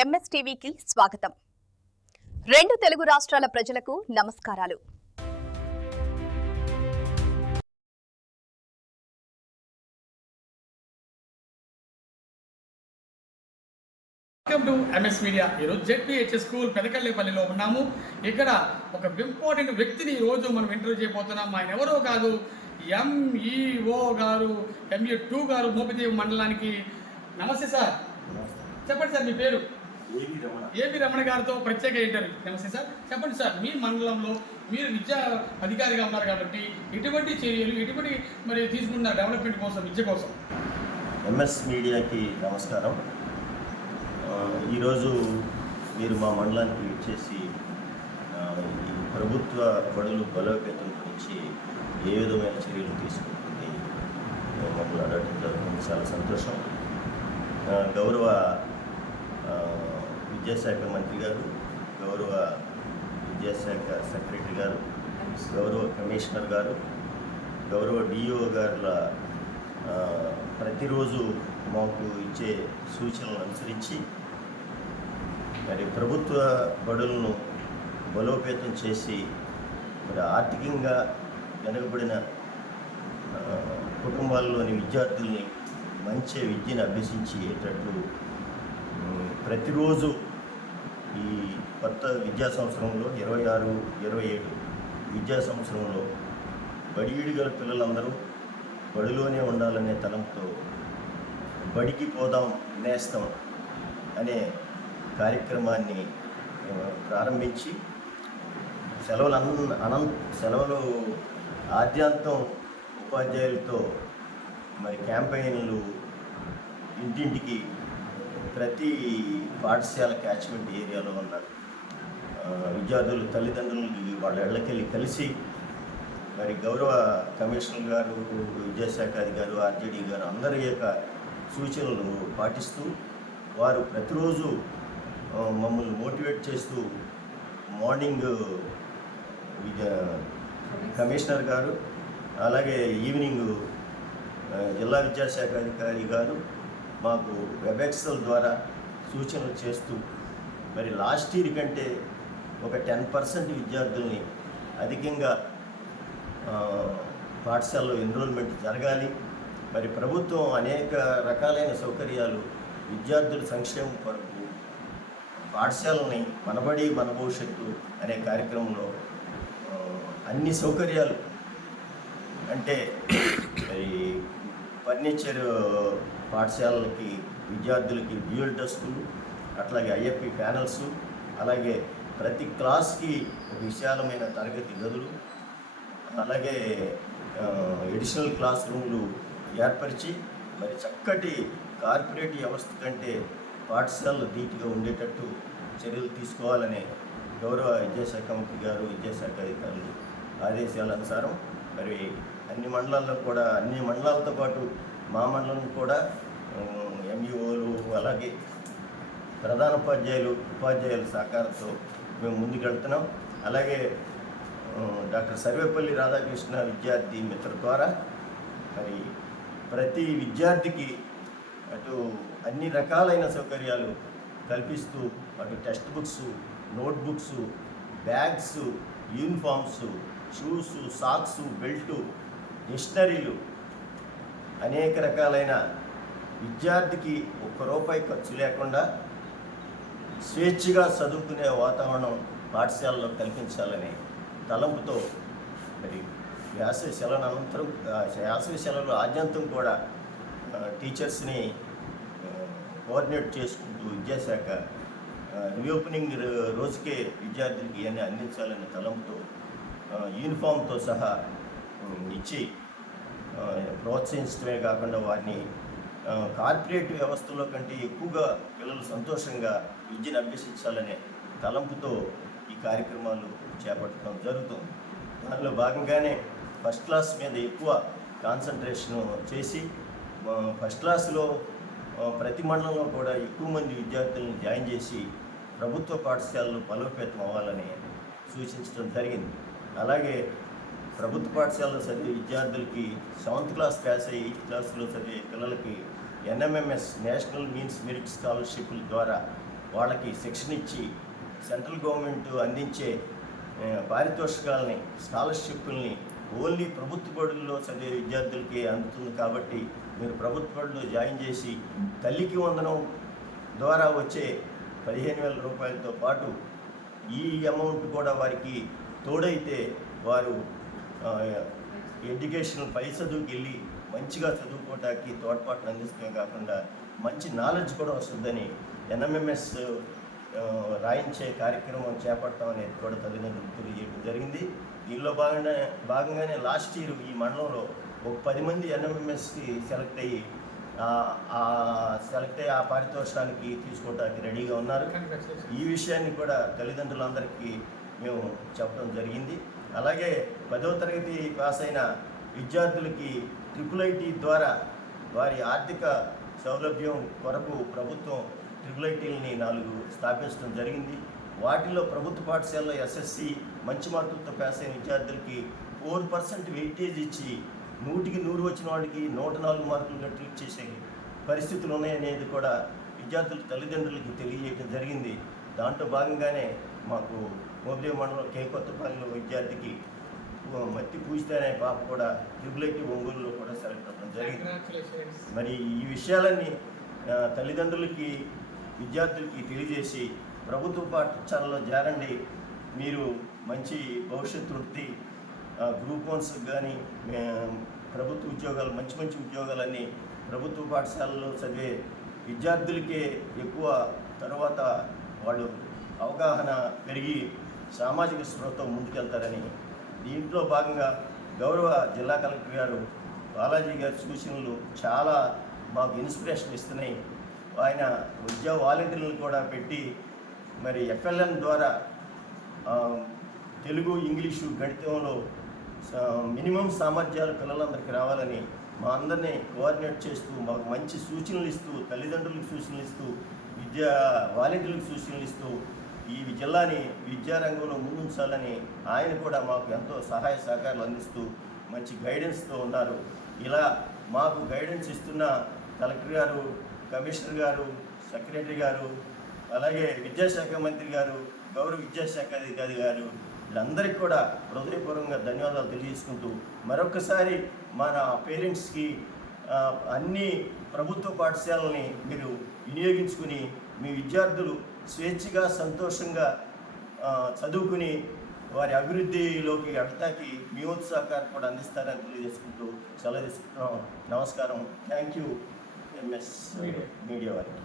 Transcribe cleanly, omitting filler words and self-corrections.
ఎంఎస్టీవీకి స్వాగతం. రెండు తెలుగు రాష్ట్రాల ప్రజలకు నమస్కారాలు. Welcome to MS media. ఈరోజు జెడ్పీహెచ్ఎస్ స్కూల్ పెదకల్లేపల్లిలో ఉన్నాము. ఇక్కడ ఒక ఇంపార్టెంట్ వ్యక్తిని ఈరోజు మనం ఇంటర్వ్యూ చేయబోతున్నాం. ఆయన ఎవరో కాదు, ఎంఈఓ గారు, MU2 గారు, మోపిదేవి మండలానికి. నమస్తే సార్. చెప్పండి సార్, మీ పేరు? ఏబి రమణ గారితో ప్రత్యేక ఇంటర్వ్యూ. నమస్తే సార్. చెప్పండి సార్, మీ మండలంలో మీరు విద్యా అధికారిగా ఉన్నారు కాబట్టి ఎటువంటి చర్యలు, ఎటువంటి మరి తీసుకున్నారు డెవలప్మెంట్ కోసం, విద్య కోసం? ఎంఎస్ మీడియాకి నమస్కారం. ఈరోజు మీరు మా మండలానికి వచ్చేసి ఈ ప్రభుత్వ బడులు బలోపేతం గురించి ఏ విధమైన చర్యలు తీసుకుంటుంది మమ్మల్ని అడగడం జరుగుతుంది. చాలా సంతోషం. గౌరవ విద్యాశాఖ మంత్రి గారు, గౌరవ విద్యాశాఖ సెక్రటరీ గారు, గౌరవ కమిషనర్ గారు, గౌరవ డిఓ గారుల ప్రతిరోజు మాకు ఇచ్చే సూచనలను అనుసరించి మరి ప్రభుత్వ బడులను బలోపేతం చేసి మరి ఆర్థికంగా వెనుకబడిన కుటుంబాల్లోని విద్యార్థుల్ని మంచి విద్యను అభ్యసించేటట్లు ప్రతిరోజు ఈ కొత్త విద్యా సంవత్సరంలో 26-27 విద్యా సంవత్సరంలో బడిఈడి గల పిల్లలందరూ బడిలోనే ఉండాలనే తలంతో బడికి పోదాం నేస్తం అనే కార్యక్రమాన్ని ప్రారంభించి సెలవులు ఆద్యాంతం ఉపాధ్యాయులతో మరి క్యాంపెయిన్లు ఇంటింటికి ప్రతి పాఠశాల క్యాచ్మెంట్ ఏరియాలో ఉన్న విద్యార్థులు తల్లిదండ్రులకి వాళ్ళ ఇళ్ళకెళ్ళి కలిసి మరి గౌరవ కమిషనర్ గారు, విద్యాశాఖ అధికారు, ఆర్జేడీ గారు అందరి యొక్క సూచనలు పాటిస్తూ వారు ప్రతిరోజు మమ్మల్ని మోటివేట్ చేస్తూ మార్నింగ్ కమిషనర్ గారు, అలాగే ఈవినింగ్ జిల్లా విద్యాశాఖ అధికారి గారు మాకు వెబ్ఎక్సెల్ ద్వారా సూచనలు చేస్తూ మరి లాస్ట్ ఇయర్ కంటే ఒక 10% విద్యార్థుల్ని అధికంగా పాఠశాలలో ఎన్రోల్మెంట్ జరగాలి. మరి ప్రభుత్వం అనేక రకాలైన సౌకర్యాలు విద్యార్థుల సంక్షేమం కొరకు పాఠశాలని మనబడి మన భవిష్యత్తు అనే కార్యక్రమంలో అన్ని సౌకర్యాలు అంటే మరి ఫర్నిచర్ పాఠశాలలకి విద్యార్థులకి డ్యూయల్ డెస్కులు, అట్లాగే IFP ప్యానల్స్, అలాగే ప్రతి క్లాస్కి ఒక విశాలమైన తరగతి గదులు, అలాగే ఎడిషనల్ క్లాస్ రూమ్లు ఏర్పరిచి మరి చక్కటి కార్పొరేట్ వ్యవస్థ కంటే పాఠశాలలు ధీటుగా ఉండేటట్టు చర్యలు తీసుకోవాలనే గౌరవ విద్యాశాఖ మంత్రి గారు, విద్యాశాఖ అధికారులు ఆదేశాల అనుసారం మరి అన్ని మండలాలతో పాటు మా మండలం కూడా MUOలు అలాగే ప్రధాన ఉపాధ్యాయుల సహకారంతో మేము ముందుకెళ్తున్నాం. అలాగే డాక్టర్ సర్వేపల్లి రాధాకృష్ణ విద్యార్థి మిత్ర ద్వారా మరి ప్రతి విద్యార్థికి అటు అన్ని రకాలైన సౌకర్యాలు కల్పిస్తూ అటు text books, notebooks, bags, uniforms, shoes, socks, belt, డిక్షనరీలు, అనేక రకాలైన విద్యార్థికి ₹1 ఖర్చు లేకుండా స్వేచ్ఛగా చదువుకునే వాతావరణం పాఠశాలలో కల్పించాలనే తలంపుతో మరి వేసవి సెలవుల ఆద్యంతం కూడా టీచర్స్ని కోఆర్డినేట్ చేసుకుంటూ విద్యాశాఖ రీఓపెనింగ్ రోజుకే విద్యార్థులకి ఇవన్నీ అందించాలనే తలంపుతో యూనిఫామ్తో సహా ఇచ్చి ప్రోత్సహించడమే కాకుండా వారిని కార్పొరేట్ వ్యవస్థలో కంటే ఎక్కువగా పిల్లలు సంతోషంగా విద్యను అభ్యసించాలనే తలంపుతో ఈ కార్యక్రమాలు చేపట్టడం జరుగుతుంది. దానిలో భాగంగానే ఫస్ట్ క్లాస్ మీద ఎక్కువ కాన్సన్ట్రేషన్ చేసి ఫస్ట్ క్లాస్లో ప్రతి మండలంలో కూడా ఎక్కువ మంది విద్యార్థులను జాయిన్ చేసి ప్రభుత్వ పాఠశాలలు బలోపేతం అవ్వాలని సూచించడం జరిగింది. అలాగే ప్రభుత్వ పాఠశాలలో చదివే విద్యార్థులకి 7th క్లాస్ పాస్ అయ్యి 8th క్లాస్లో చదివే పిల్లలకి NMMS నేషనల్ మీన్స్ మెరిట్ స్కాలర్షిప్ల ద్వారా వాళ్ళకి శిక్షణ ఇచ్చి సెంట్రల్ గవర్నమెంట్ అందించే పారితోషికాలని స్కాలర్షిప్ని ఓన్లీ ప్రభుత్వ బడుల్లో చదివే విద్యార్థులకి అందుతుంది. కాబట్టి మీరు ప్రభుత్వ బడుల్లో జాయిన్ చేసి తల్లికి వందనం ద్వారా వచ్చే 15,000 రూపాయలతో పాటు ఈ అమౌంట్ కూడా వారికి తోడైతే వారు ఎడ్యుకేషన్ పై చదువుకి వెళ్ళి మంచిగా చదువుకోవడానికి తోడ్పాటును అందిస్తమే కాకుండా మంచి నాలెడ్జ్ కూడా వస్తుందని NMMS రాయించే కార్యక్రమం చేపట్టడం అనేది కూడా తల్లిదండ్రులు తెలియజేయడం జరిగింది. దీనిలో భాగంగానే లాస్ట్ ఇయర్ ఈ మండలంలో ఒక 10 మంది NMMSకి సెలెక్ట్ అయ్యి ఆ పారితోషానికి తీసుకోవడానికి రెడీగా ఉన్నారు. ఈ విషయాన్ని కూడా తల్లిదండ్రులందరికీ మేము చెప్పడం జరిగింది. అలాగే 10వ తరగతి పాస్ అయిన విద్యార్థులకి IIIT ద్వారా వారి ఆర్థిక సౌలభ్యం కొరకు ప్రభుత్వం IIITలని 4 స్థాపించడం జరిగింది. వాటిలో ప్రభుత్వ పాఠశాలలో SSC మంచి మార్కులతో పాస్ అయిన విద్యార్థులకి 4% వెయిటేజ్ ఇచ్చి 100కి 100 వచ్చిన వాడికి 104 మార్కులుగా ట్రీట్ చేసే పరిస్థితులు ఉన్నాయనేది కూడా విద్యార్థుల తల్లిదండ్రులకి తెలియజేయడం జరిగింది. దాంట్లో భాగంగానే మాకు మోబిదేవి మండలం కొత్తపల్లిలో విద్యార్థికి మట్టి పూజిత అనే పాప కూడా IIIT ఒంగోలులో కూడా సెలెక్ట్ అవ్వడం జరిగింది. మరి ఈ విషయాలన్నీ తల్లిదండ్రులకి విద్యార్థులకి తెలియజేసి ప్రభుత్వ పాఠశాలలో చేరండి, మీరు మంచి భవిష్యత్తు వృత్తి గ్రూప్ 1 కానీ ప్రభుత్వ ఉద్యోగాలు మంచి ఉద్యోగాలన్నీ ప్రభుత్వ పాఠశాలలో చదివే విద్యార్థులకే ఎక్కువ, తర్వాత వాళ్ళు అవగాహన పెరిగి సామాజిక స్పృహతో ముందుకెళ్తారని, దీంట్లో భాగంగా గౌరవ జిల్లా కలెక్టర్ గారు బాలాజీ గారి సూచనలు చాలా మాకు ఇన్స్పిరేషన్ ఇస్తున్నాయి. ఆయన విద్యా వాలంటీర్లను కూడా పెట్టి మరి FLN ద్వారా తెలుగు, ఇంగ్లీషు, గణితంలో మినిమం సామర్థ్యాలు పిల్లలందరికీ రావాలని మా అందరినీ కోఆర్డినేట్ చేస్తూ మాకు మంచి సూచనలు ఇస్తూ, తల్లిదండ్రులకు సూచనలు ఇస్తూ, వాలంటీర్లకు సూచనలు ఇస్తూ ఈ జిల్లాని విద్యారంగంలో ముందుంచాలని ఆయన కూడా మాకు ఎంతో సహాయ సహకారాలు అందిస్తూ మంచి గైడెన్స్తో ఉన్నారు. ఇలా మాకు గైడెన్స్ ఇస్తున్న కలెక్టర్ గారు, కమిషనర్ గారు, సెక్రటరీ గారు, అలాగే విద్యాశాఖ మంత్రి గారు, గౌరవ విద్యాశాఖ అధికారి గారు, వీళ్ళందరికీ కూడా హృదయపూర్వకంగా ధన్యవాదాలు తెలియజేసుకుంటూ మరొకసారి మన పేరెంట్స్కి అన్ని ప్రభుత్వ పాఠశాలని మీరు వినియోగించుకుని మీ విద్యార్థులు స్వేచ్ఛగా సంతోషంగా చదువుకుని వారి అభివృద్ధిలోకి ఎడతాకి మీ వంతు సహకారం కూడా అందిస్తారని తెలియజేసుకుంటూ సెలవు తీసుకుంటున్నాం. నమస్కారం. థ్యాంక్ యూ MS మీడియా వారికి.